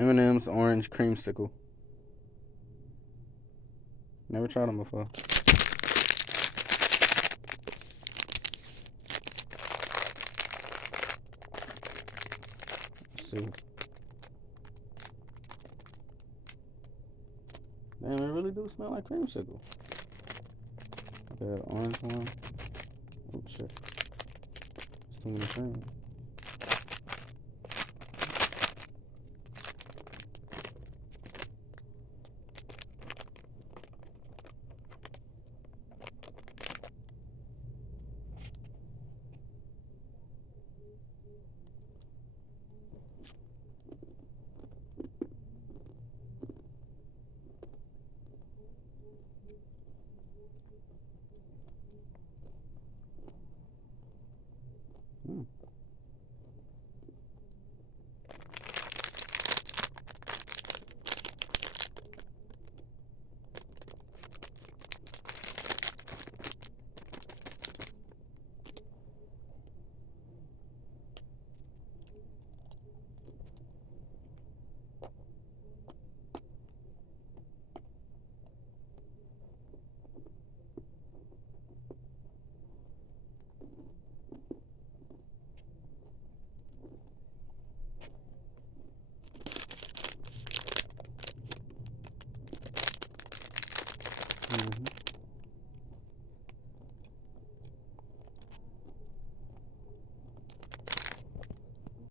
M&M's orange creamsicle. Never tried them before. Let's see. Damn, it really do smell like creamsicle. Okay, the orange one. Oh shit. It's too many cream. Hmm. Mm-hmm.